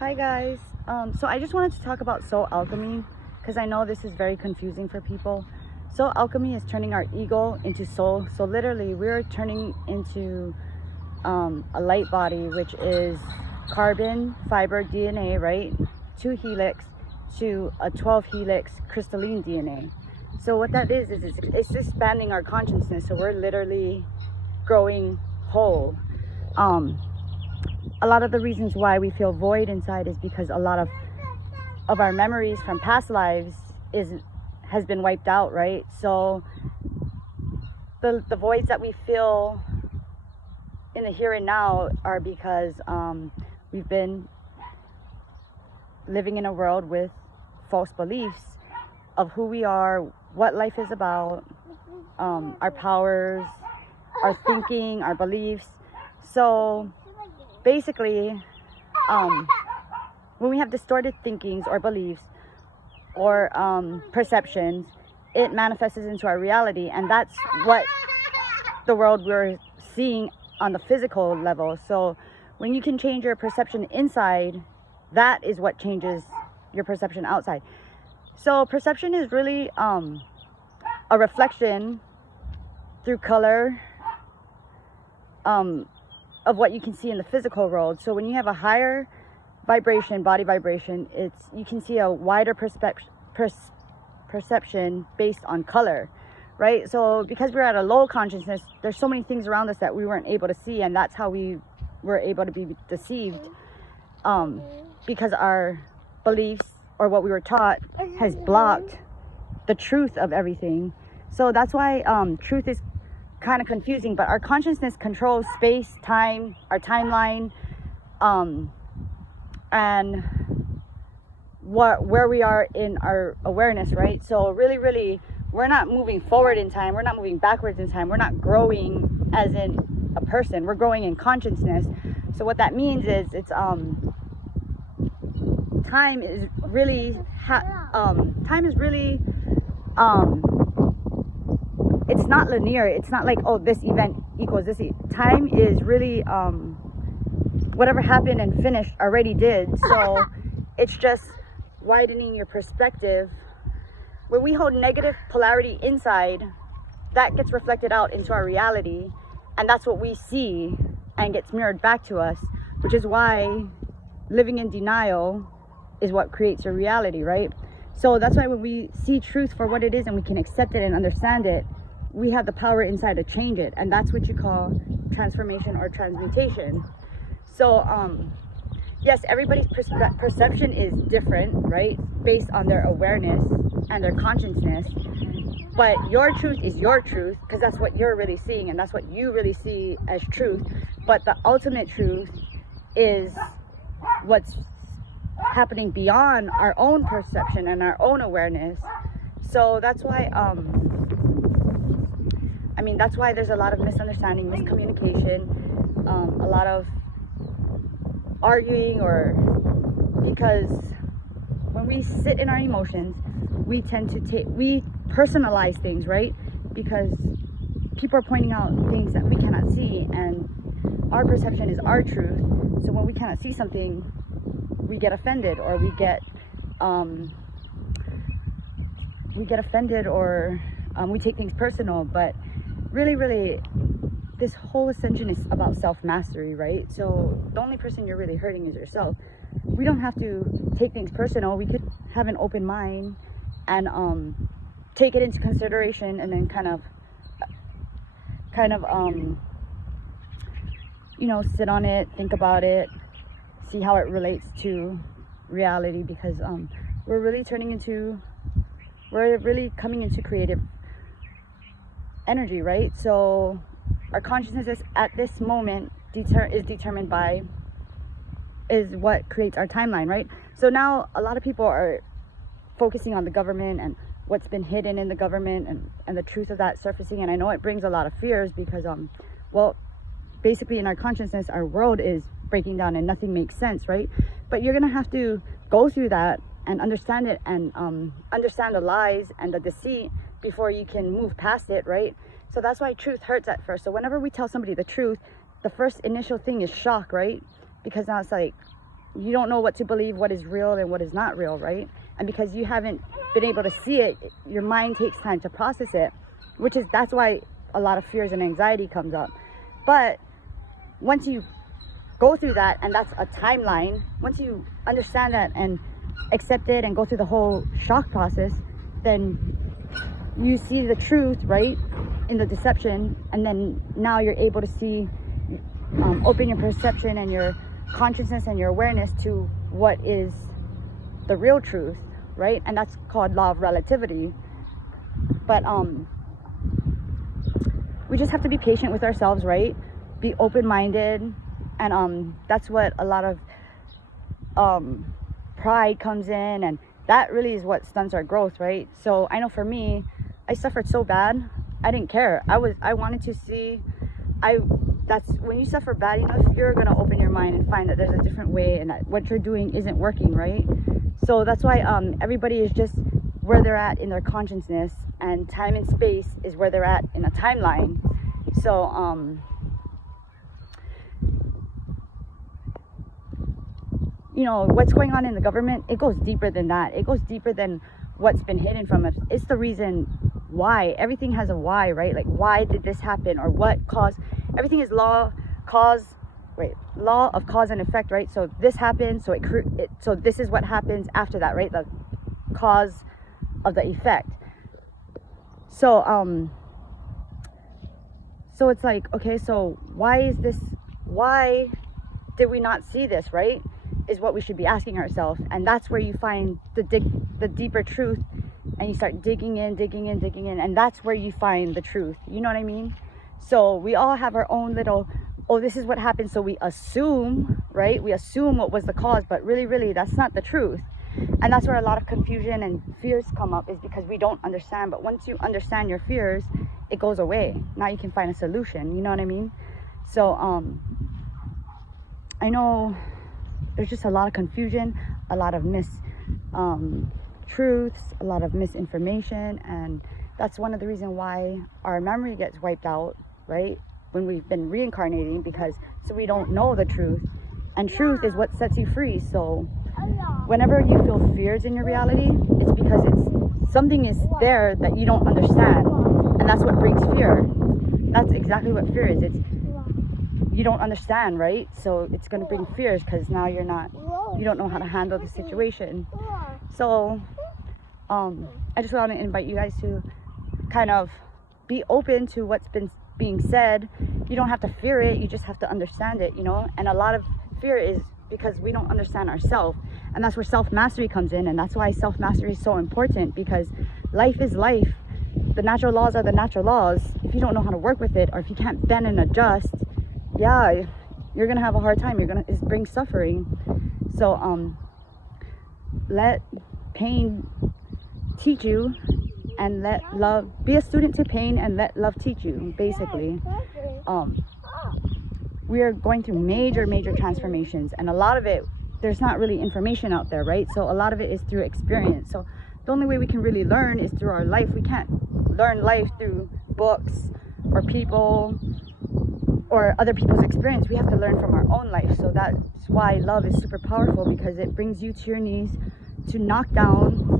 Hi guys. So I just wanted to talk about soul alchemy because I know this is very confusing for people. Soul alchemy is turning our ego into soul. So literally we're turning into a light body, which is carbon fiber DNA, right? 2 helix to a 12 helix crystalline DNA. So what that is it's expanding our consciousness. So we're literally growing whole. A lot of the reasons why we feel void inside is because a lot of our memories from past lives has been wiped out, right? So the voids that we feel in the here and now are because we've been living in a world with false beliefs of who we are, what life is about, our powers, our thinking, our beliefs. So basically, when we have distorted thinkings or beliefs or perceptions, it manifests into our reality, and that's what the world we're seeing on the physical level. So when you can change your perception inside, that is what changes your perception outside. So perception is really a reflection through color of what you can see in the physical world. So when you have a higher vibration, body vibration, you can see a wider perception based on color, right? So because we're at a low consciousness, there's so many things around us that we weren't able to see, and that's how we were able to be deceived, because our beliefs or what we were taught has blocked the truth of everything. So that's why truth is kind of confusing, but our consciousness controls space, time, our timeline, and where we are in our awareness, right? So really we're not moving forward in time, we're not moving backwards in time, we're not growing as in a person, we're growing in consciousness. So what that means is it's time is really it's not linear. It's not like, oh, this event equals this. Time is really whatever happened and finished already did. So it's just widening your perspective. When we hold negative polarity inside, that gets reflected out into our reality, and that's what we see and gets mirrored back to us, which is why living in denial is what creates your reality, right? So that's why when we see truth for what it is and we can accept it and understand it, we have the power inside to change it, and that's what you call transformation or transmutation. So yes, everybody's perception is different, right, based on their awareness and their consciousness, but your truth is your truth because that's what you're really seeing and that's what you really see as truth. But the ultimate truth is what's happening beyond our own perception and our own awareness. So that's why that's why there's a lot of misunderstanding, miscommunication, a lot of arguing, or because when we sit in our emotions, we tend to we personalize things, right? Because people are pointing out things that we cannot see, and our perception is our truth. So when we cannot see something, we get offended, or we get offended, or we take things personal. But really this whole ascension is about self-mastery, right? So the only person you're really hurting is yourself. We don't have to take things personal. We could have an open mind and take it into consideration, and then kind of sit on it, think about it, see how it relates to reality, because we're really coming into creative energy, right? So our consciousness at this moment is determined by what creates our timeline, right? So now a lot of people are focusing on the government and what's been hidden in the government, and the truth of that surfacing. And I know it brings a lot of fears because well, basically in our consciousness, our world is breaking down and nothing makes sense, right? But you're gonna have to go through that and understand it, and understand the lies and the deceit before you can move past it, right? So that's why truth hurts at first. So whenever we tell somebody the truth, the first initial thing is shock, right? Because now it's like, you don't know what to believe, what is real and what is not real, right? And because you haven't been able to see it, your mind takes time to process it, that's why a lot of fears and anxiety comes up. But once you go through that, and that's a timeline, once you understand that and accept it and go through the whole shock process, then you see the truth, right, in the deception, and then now you're able to see, open your perception and your consciousness and your awareness to what is the real truth, right? And that's called law of relativity. But we just have to be patient with ourselves, right? Be open-minded, and that's what a lot of pride comes in, and that really is what stunts our growth, right? So I know for me, I suffered so bad, I didn't care. I wanted to see, that's when you suffer bad enough, you're gonna open your mind and find that there's a different way and that what you're doing isn't working, right? So that's why everybody is just where they're at in their consciousness, and time and space is where they're at in a timeline. So you know, what's going on in the government, it goes deeper than that. It goes deeper than what's been hidden from us. It's the reason why. Everything has a why, right? Like, why did this happen, or what caused? Everything is law of cause and effect, right? So this happened, so so this is what happens after that, right? The cause of the effect. So so it's like, okay, so why did we not see this, right? Is what we should be asking ourselves. And that's where you find the deeper truth, and you start digging in, and that's where you find the truth. You know what I mean? So we all have our own little, oh, this is what happened, so we assume, right? We assume what was the cause, but really that's not the truth. And that's where a lot of confusion and fears come up, is because we don't understand. But once you understand your fears, it goes away. Now you can find a solution. You know what I mean? So I know there's just a lot of confusion, a lot of truths, a lot of misinformation, and that's one of the reasons why our memory gets wiped out, right, when we've been reincarnating, because so we don't know the truth, and truth is what sets you free. So whenever you feel fears in your reality, it's because something is there that you don't understand, and that's what brings fear. That's exactly what fear is. It's you don't understand, right? So it's going to bring fears, because now you don't know how to handle the situation. So I just want to invite you guys to kind of be open to what's been being said. You don't have to fear it, you just have to understand it, you know. And a lot of fear is because we don't understand ourselves, and that's where self-mastery comes in. And that's why self-mastery is so important, because life is life. The natural laws are the natural laws. If you don't know how to work with it, or if you can't bend and adjust, yeah, you're gonna have a hard time. It brings suffering. So let pain teach you, and let love be a student to pain, and let love teach you. Basically, we are going through major transformations, and a lot of it, there's not really information out there, right? So a lot of it is through experience. So the only way we can really learn is through our life. We can't learn life through books or people or other people's experience. We have to learn from our own life. So that's why love is super powerful, because it brings you to your knees to knock down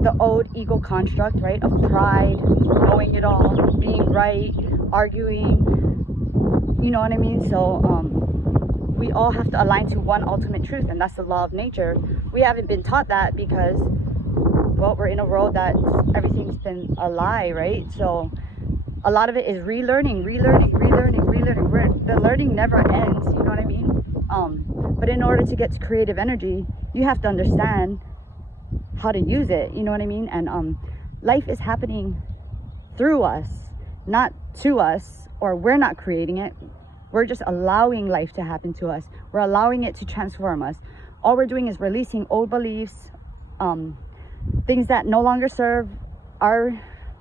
the old ego construct, right, of pride, knowing it all, being right, arguing, you know what I mean? So we all have to align to one ultimate truth, and that's the law of nature. We haven't been taught that because, well, we're in a world that everything's been a lie, right? So a lot of it is relearning. The learning never ends, you know what I mean? But in order to get to creative energy, you have to understand how to use it, you know what I mean? And life is happening through us, not to us, or we're not creating it. We're just allowing life to happen to us. We're allowing it to transform us. All we're doing is releasing old beliefs, things that no longer serve our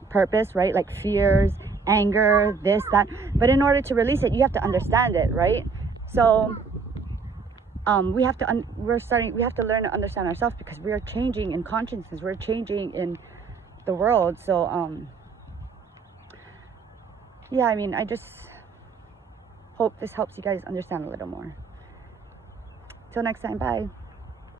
purpose, right? Like fears, anger, this, that. But in order to release it, you have to understand it, right? So we have to learn to understand ourselves, because we are changing in consciousness. We're changing in the world. So yeah, I mean, I just hope this helps you guys understand a little more. Till next time, bye.